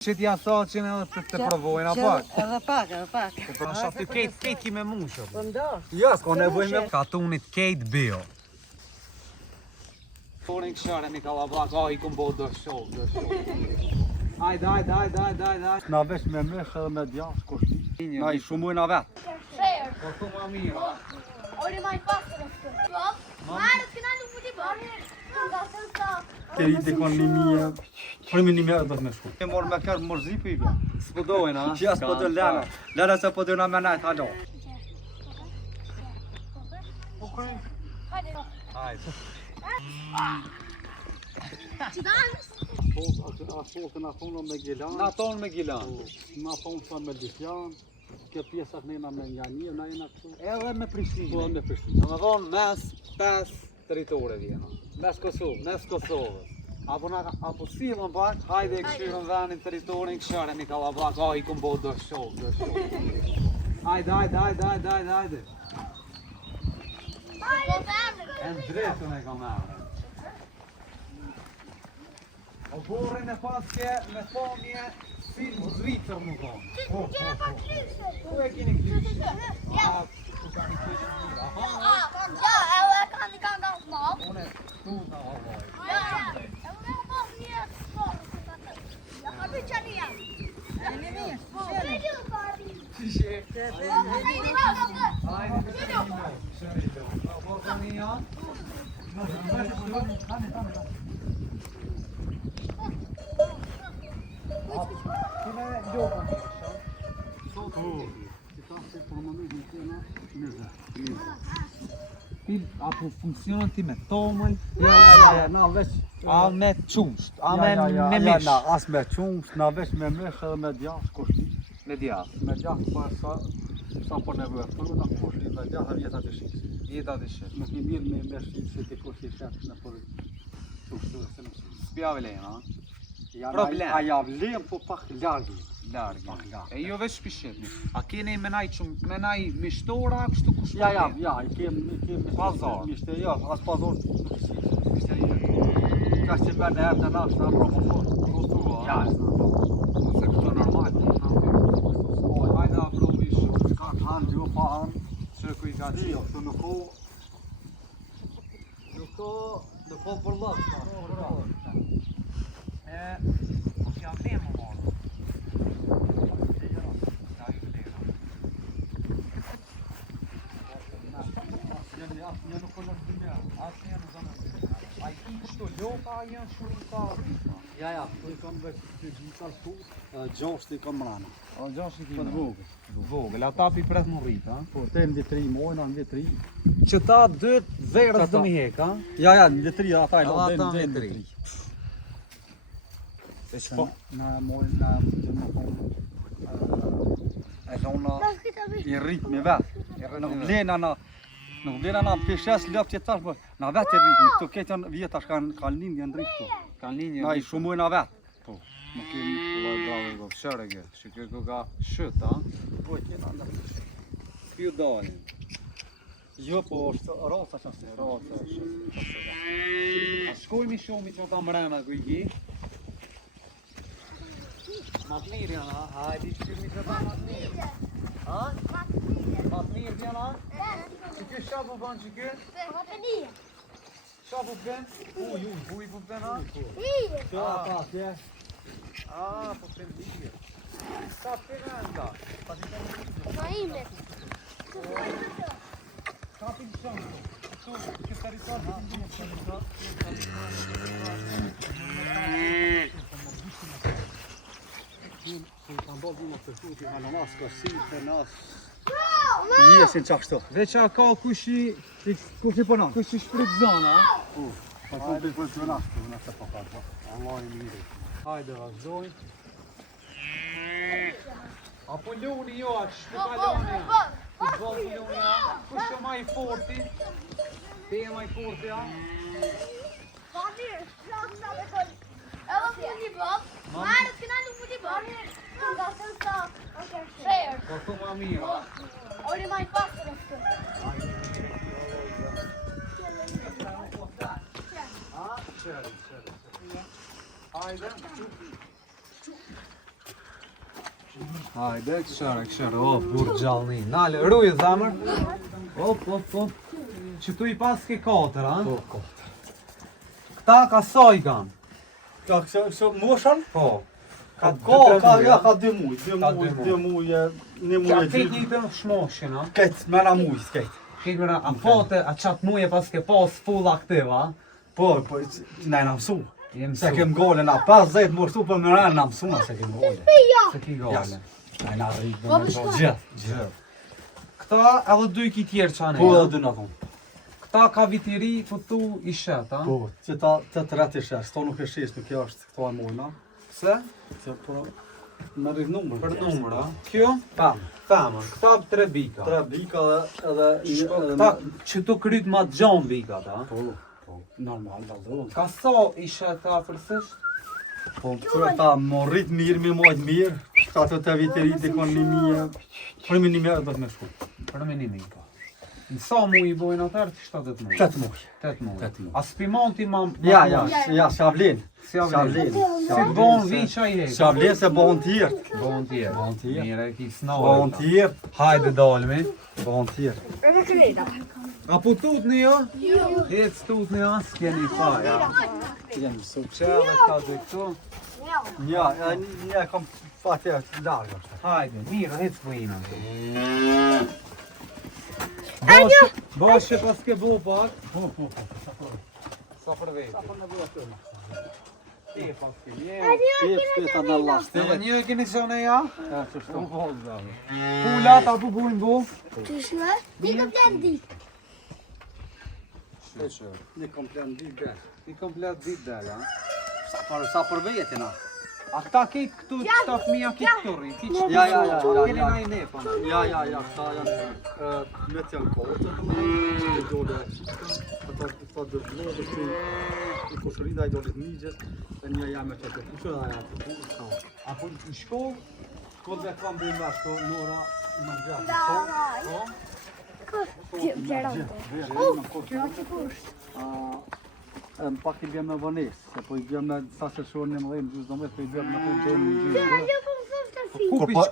Që t'ja saqin edhe të provojnë a pak? Edhe pak. Për në shafty kejt ki me mushë. Po ndosh. Ja, s'ka nevoj me katunit kejt bio. Torin këshare një kalabak, i kum bo do shoh. Ajde. Na vesh me mësh edhe me djash kushti. Na I shumojnë vet. Share. Po tu ma mirë. Ori mai pastor këtu. Po. Marrë këna nuk mundi bërë. Te I të konë 1000, përmi 1000 do të me shku. E morë me kërë mërzi për I vjen. S'po dojnë, a? Që s'po do lena. Lena se po dojnë me najt, halo. Hajde. Që danë? Na thonë me gilan. Na tonë me gilan. Na thonë sa me Lifjan. Kjo pjesat nëjna me Njani, na jena këtu. Edhe me Prishtinë. Po me Prishtinë. Në më thonë mes 5 territore vjena. Mes Kosovës. Apo silën pak, hajde e këshyrën venin teritorin, këshare një kalabak, I kum bo do shoh. Hajde. E në dretën e kam erë. O borën e paske me thomje si Zvicër më thonë. Kena pa krysë. Ku e kini krysë? Ja. Ku ka një krysë mirë? Ja, e kanë një kanë dalë map. Une tu në havoj. Ja. E më map një sporë. Ja, ka për që një jam. Një mirë. Qishe? Hajde, Apo funksionon ti me tomël? Ja, na veç. A me qusht? A me mish? mish? Na as me qumsh, na veç me mësh edhe me djash kushti. Me djath. Me djash pa sa po nevojë. Por na kushti me djath vjetat e shit. Vjetat e shit. Nuk I mirë me shit se ti kushti shet në por. Spjave lejnë, a? Problem. A ja vlen po pak larg. Largë. E jo veç shpishit. A keni menaj mishtora, kështu kush Ja, I kem Pazar. Ishte jo, as pazar nuk si. Ishte ka që me në herë të nashë, në promofor. Ja, se këto normal. Hajde aprovi shumë. ka hanë, jo pa hanë. Që ku I ka Di, qi? këtu nuk ka për lëk. Ja vlen më marë. Një nuk ka në të mërë. Asë janë zonë. A I kështu lopa janë shumë ta. Ja, këtu I kam veç të gjitha këtu, gjashtë I kam mrana. O gjashtë Po të vogël. Vogël, ata pi pret më rrit, ha? Po, te në vitri, mojna në vitri. Që ta dyt verës dë mi hek, ha? Ja, në vitri, ata I Ata lodhen në në vitri. vitri. E ç'po? Na mojnë, na të më thonë, e zona I ritmi vet. Nuk vlena na pishes lop që tash, po na vet I ritmi. Këtu këtë janë vjetash kanë lindje në dritë këtu. Kanë linje. Na I shumojnë na vet. Po. Nuk kemi bravo go. Shërëge. Shikoj ku ka shët, ha? Po kena në. Piu dalin. Jo, po është rasa çështë. A shkojmë shumë që ta mrena ku I gi? Matnir janë, ha? Hajde shkojmë që ta matnir. Ha? Matnir janë, ha? Që kjo shapu ban që kjo? Shapu bën? Uj po bën, ha? Kjo ata atje. Ah, po bën lirë. Sa përënda? Kapin shumë. Që territor Jesin çashtu. Veç a ka kushi Po na. kushi shprit zona, ha? Po të pozicionash, nëse po ka. Allah I mirë. Hajde vazhdoj. Apo luni jo, atë shpipaloni. Futbol luni, ha? Kush e ma I forti? Te e ma I forti, ha? Marrë këna nuk mundi bërë. Share. Po tu ma mirë, ha? Ori mai pastor këtu. Hajde. Hajde, këshare, o, burë gjallëni. Nale, rujë, zamër. Op. Që tu I pas ke 4, a? Po, ko. Këta ka soj kanë? Ka kështë moshën? Po. Ka 2 muj, 2 muj, 1 muj Ka e këtë gjithë. një të shmoshin, a? Këtë, mena muj, këtë. Këtë mëra, a fote, a qatë muje pas ke pas full aktiv, a? Po, ne na mësu. Jem Se kem gole, na 50 morsu, po më ranë na mësu, se kem gole. Se ki gale. Ne na rritë, do me gole. Gjithë. Këta edhe 2 ki tjerë që anë. Po, edhe 2 në thonë. Këta ka vitiri, po tu I shet, a? Po, që ta të rrët I shesh, to nuk e shesh, nuk e është, këto e mojna. Se? Se po, me rritë numër. Për numër, a? Kjo? Tam. Femën, këta 3 bika. 3 bika edhe... Këta që tu kryt ma gjon bika, ta? Po, normal, daldo. Ka so I shet ta përsisht? Po, që ta më rritë mirë, mi mojtë mirë, ka të viteri dikon 1000, për 1000 do të me shku. Për minimin, po. Në sa mu I bojnë atërë të 7 muj? 8 muj. 8 muj. 8 muj. A s'pimonti ma... Ja, s'avlin. Si avlin. Si të bon viqa I hek. S'avlin se bon tjertë. Bon tjerë. Bon tjertë. Mire, ki s'nove. Bon tjertë. Hajde dalmi. Bon tjertë. A po tutni jo? Hec tutni jo, s'keni fa, ja. Jemi su. Qeve ta dhe këtu. Një kom fatje të largë. Hajde, mirë, hec po ina. Boshe pas ke bo pak. Po. Sa për vete. E pas ke je. Peta në lastë. Edhe një e keni qënë e ja? Ja, që shto. Pullat apo bujnë bo? Një komplen di dhe. I komplet dit del, a? Sa për vetin, a? A këta kejt këtu qëta fëmija kitë të rri? Ja. Keni na I ne, pa në? Ja, këta janë me të janë kohë, që të dole ata dëzhlodë që I kushërida I dole të njëgjës, e një jam e që të kushër, a janë të kushër. Apo në shkollë? Shkollë dhe kam dhe nga shko, Nora, më gjatë. Më pak I bjem me vënes, se po I bjem me sa se shonë në mëdhejmë gjusë do me, po I bjem me të gjenë në gjusë.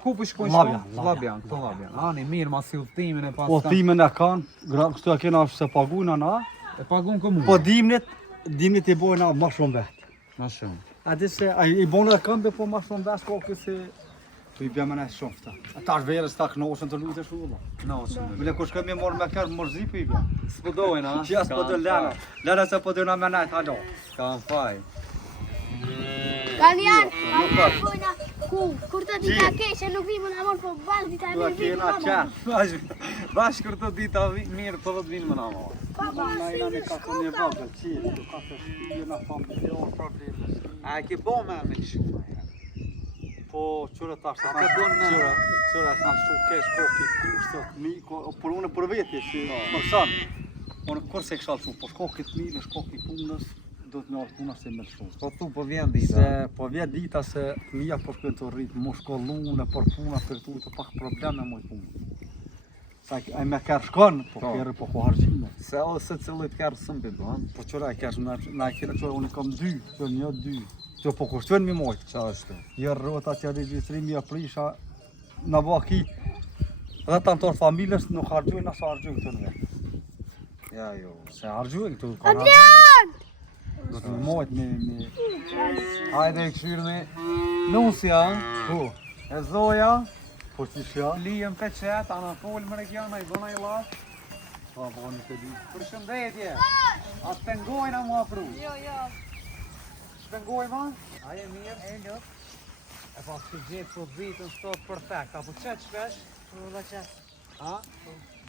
Ku shkojnë shkollë? Labjan, këto Labjan. Ani mirë, ma si udhtimin e pas Po thimin e kanë, kështu e kena se pagujna na, e pagun komunë. po dimnit I bojna ma shumë vetë. Ma shumë. A di se I bojnë dhe këmbe, po ma shumë vetë, po kësi tu I bjem me ne shumë ta. Ata është verës ta knoshën të lujtë e shumë. Bile kur shkëm I morë me kërë mërzi për I bjem. S'po dojnë, a? Që s'po dojnë lena. Lena se po dojnë me nejtë, halo. Ka në faj. Kur të dita keshe nuk vimën amon, po balë dita Tu e kena qenë. Bash kërto dita mirë, po do të vinë më nama. Na I në ka të një vëgë, qirë, tu ka të shpije në famë, jo probleme. A e ke bo me shumë? Po, qërë ta shtë Ka bon me. Qërë ka shumë kesh, koki, kushtët, mi, por unë për vetje, si person. Unë kur se kësha shumë, po shkoki të mirë, shkoki punës, do të me orë punës se me shumë. Po tu po vjen dita. Se po vjet dita se mija po shkën të rritë, mu shkollune, por puna për tu të pak probleme moj punë. Sa ai me kërë shkon, po kërë po ko hargjime. Se o se cilët kërë sëmpi do, ha? Po qëra e kërë, na e kërë qëra, unë kam 2, që 1, 2. Që po kushtuën mi mojtë. Qa është? Jë rrota që registrimi ja prisha, në baki, dhe të antorë familjes nuk hargjojnë, asë hargjojnë këtë në vetë. Ja jo. Se hargjojnë këtu, kanë hargjojnë. Do të mi mojtë me... Hajde e këshyrë me nusja, Po, e zoja, po që shja, lijem pe qetë, anë folë më regjana, I bëna I lash. pa po një të di. Përshëndetje, a të pengojnë a mua pru? Jo. Shpengoj ma? A je mirë? E lëp. E pas të gjithë po vitën sot perfekt, apo qëtë shpesh? Po la qas. A?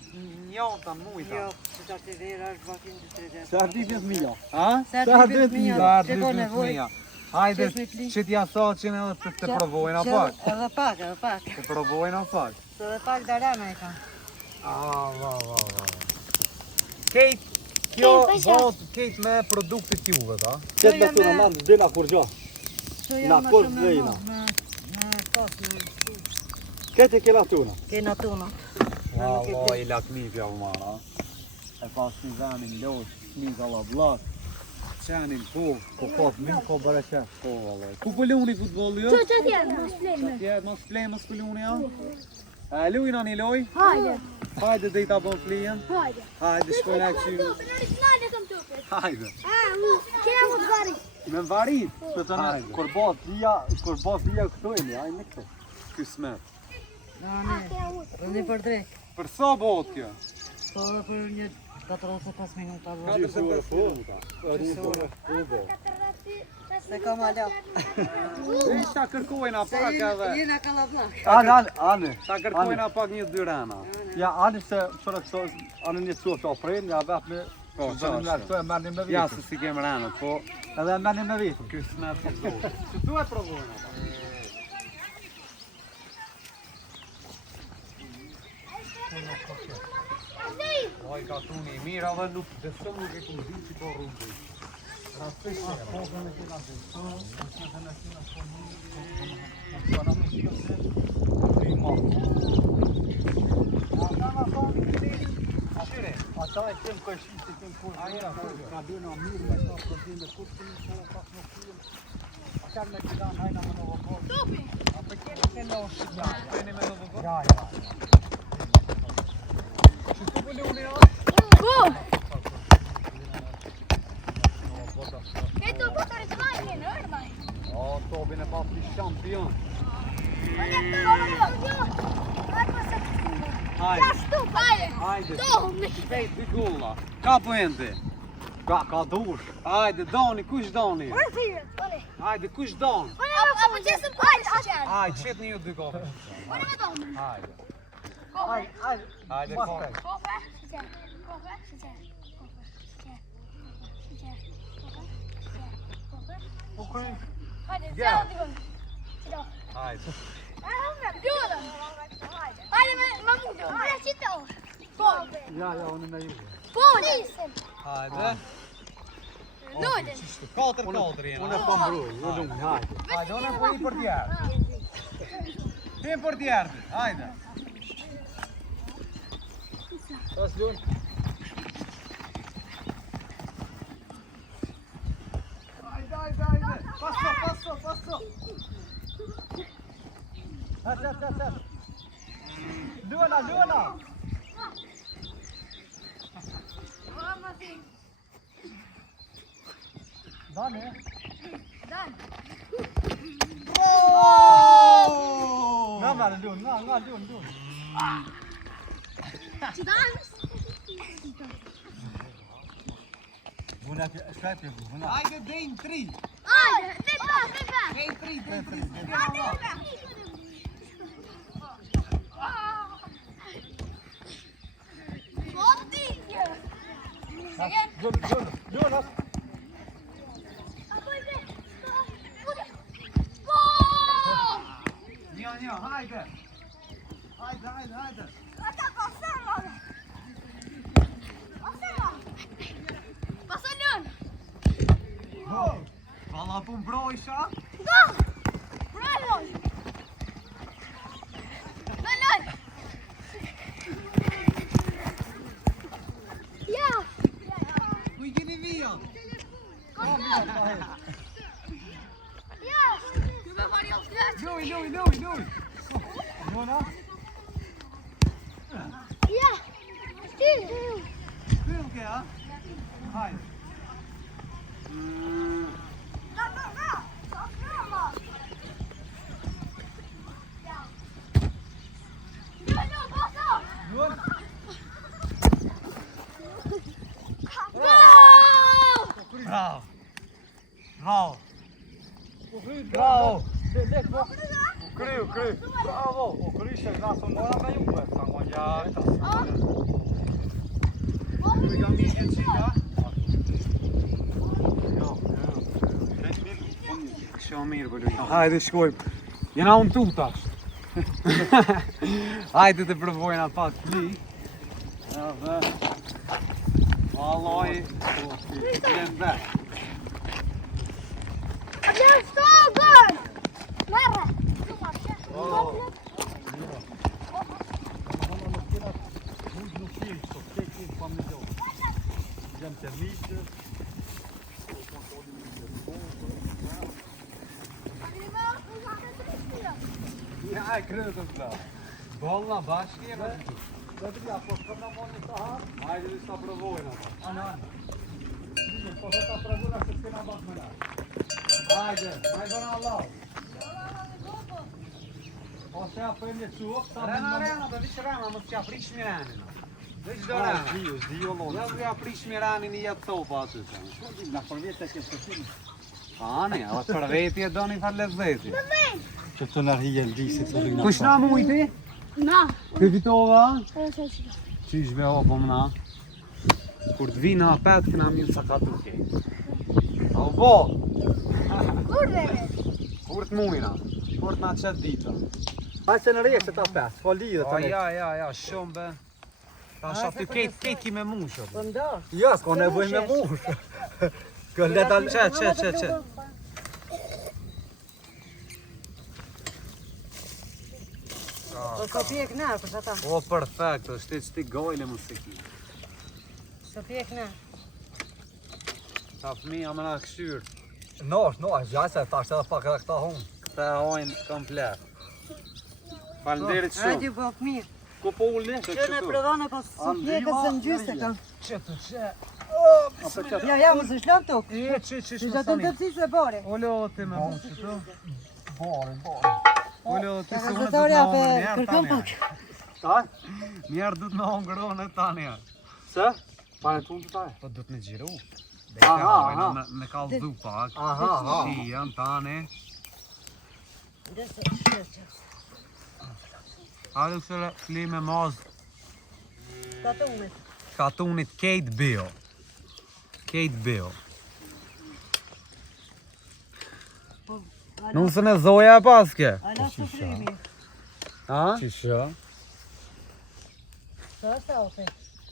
Njohën të mujta. Jo, që ta të vera është bakin të të dhe. Se ardi 10.000. A? Se ardi 10.000, Sa që ko nevoj. Hajde, Qes me pli. që t'ja soqin edhe të provojnë a pak. Edhe pak. Të provojnë a pak. Se edhe pak darana e ka. Va. Kejt, kjo bot, kejt me produktit juve, ta? Qëtë me të në mandë, dhena kur gjo. Që Na janë kur më shumë dhejna. me kos, Këtë e kena tuna. kena tuna. I lakmi pja vëmana. E pas një venin loqë, një gala blak. Qenin, po. Po pas min ko bëre që. Po, vallaj. Ku po luni futbolli jo? Që tjerë, mos plejme. Tjerë, mos plej, mos po luni jo? Lujna një loj? Hajde. Hajde dhe i ta bon flijen. Hajde. Hajde, shkojnë e këshirë. Originale kam tupit. Hajde. Kena mu të vari. Me varit. Se të në kur bas dhia këtu e një, ajnë këtu. Ky smet. Rëndi për drejt. Për sa bot kjo? Po edhe për një 45 minuta. 45 minuta. Se kam ala. Ta kërkojna pak edhe. Jena kalablak. Anë. Ta kërkojna pak një dy rana. Ja, anë se qërë këto, anë një qo që ofrejnë, ja vetë me... Po, Këto e merrni me vitë. Ja, se si kem ranët, po. Edhe e merrni me vitë. Ky smet po zotë. Që duhet provojna pak. Oj, ka tuni i mirë, edhe nuk besëm nuk e këmë ditë që po rrugë. Ata e kem këshin që kem kur dhera, ka dhena mirë me ta probleme kustin, po pas në kujem. A kam me këdan hajna me në vëpor. Tupi. A për kemi ke në oshtë. Peni me në vëpër? Ja. Që të bëllë unë janë? Po. Këtu botër të majke, në ormaj. O, Tobin e pati shampion. Hajde, Hajde, hajde. hajde. Dohme. Shpejt dy gulla. Ka po ende? Ka dush. Hajde, doni, kush doni? Hajde, kush don? Apo qesëm hajde, qenë. Hajde, qet një dy kofe. Unë me dohme. Hajde. Kofe. Hajde, kofe. Kofe. Shqenë. Kofe. Shqenë. Kofe. Hajde, zelo t'i bëndë. Qito. Hajde. Djurëm. Hajde me mudo. Hajde, qito. Kofe. Ja, unë me ju. Po, nisëm. Hajde. Lullën. 4-4 jena. Unë e po mbruj, unë hajde. Hajde, unë po i për djerë. Ti për djerë, hajde. Pas lun. Hajde. Passo. Hajde. Luana. Dane. Nga me lun, nga lun. Buna shpejt buna. Hajde, dejnë 3. Hajde, vipa. Dejnë 3. Lun. Një, hajde. Hajde. Valla po mbrojsha. Ku I keni vija? Luj. Luna. Fyll ke, ha? Hajde. Lun. Bravo. Lek po. Kryu. Bravo. O kryshte nga son mora me juve. Sa mo ja. Ku jam një qita? Shumë mirë bëllu. Hajde shkojmë. Jena unë tu tash. Hajde të provojna pak fli. Valloj. Jem vetë. Jam të miqë. Aj, kryetës la. Bolla, bashkë jena. Do të ja, po kam na moni të ha. Hajde dhe sa provojnë ata. Ana. Po ta provona se kena bak më la. Hajde, hajde në Allah. Ose ja për një çuq, ta Rena, do vish rena, mos t'ja prish miranin. Veç do rena. Zdi o lon. Ja do ja prish miranin i jetë topa aty. Na për vetë që të film. Ani, a për veti e doni fal lezeti. Që të na rije lisi të lina. Kush na mujti? Na. Këvitova? Edhe se që. Qysh be hopom na? Kur të vina apet, këna mirë sa ka duke. A u bo? Kur vere? Kur të mujna? Kur të na qëtë dita? Hajde se në rjesë ta pes, po lidhe O, tani. ja, shumë be. Ta shafty kejt ki me mushë. Po ndosh. Jo, s'ka nevojë me mush. Këlle dal. Që. Po ka pjek na për ata. O, perfekt, është ti gojle më se ki. Sa pjek na. Ta fëmija më na këshyrë. No, gjajse tash edhe pak edhe këta hon. Këta hojnë komplet. Falenderit shumë. Hajde po mirë. Ku po ullë? Që në prodhane pas sa pjekët se në gjysë kam. Që. Ja, mos e shlop tok. Që. Ti do të ndërci se bare. Olo ti me mund që tu. Bare. Olo ti Ka se unë gazetarja për kërkon pak. Ta? Njerë du të me hongërone tani. Se? Pa e punë të taj. Po du të me gjiru. Aha. Me kalzu pak. Aha. Si janë tani. Hajde kësë fli me mazë Katunit. katunit Kate Bio. Nusën e zoja e paske. Ala së frimi. Ha? Qisha? Sa sa ofe.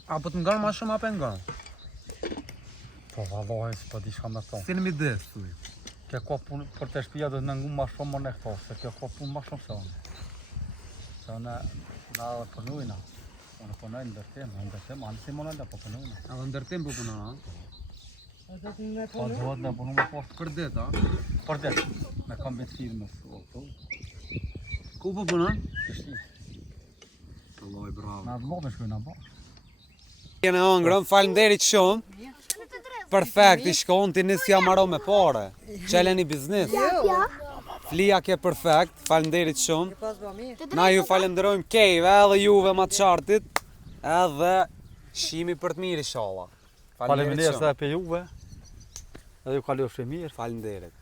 Apo të nganë ma shumë apo nganë? Po vallohi s'po di çka më thon. Si në mi des, thuj. Kjo ka punë për të shtëpia do të na ngu më shumë më ne këto, se kjo ka punë më shumë se unë. Se na punojna. Unë punoj ndërtim, anë si më në po punojna. A dhe ndërtim po punon, ha? Do të më Po punu. duhet na punu më poshtë Për dit, ha? për det. Me kombet firmës këtu. Ku po punon? Kështu. Allah i bravo. Na vllo me shkojnë apo. Jene hëngrën, falenderit shumë. Perfekt, i shkon ti nis jam marrë me pare. Qelen i biznis. Flia ke perfekt, falenderit shumë. Pas bë mirë. Na ju falenderojmë kejve edhe juve ma të qartit. Edhe shimi për të mirë inshallah. Faleminderit sa pe juve. Edhe ju kalofshi mirë. Falenderit.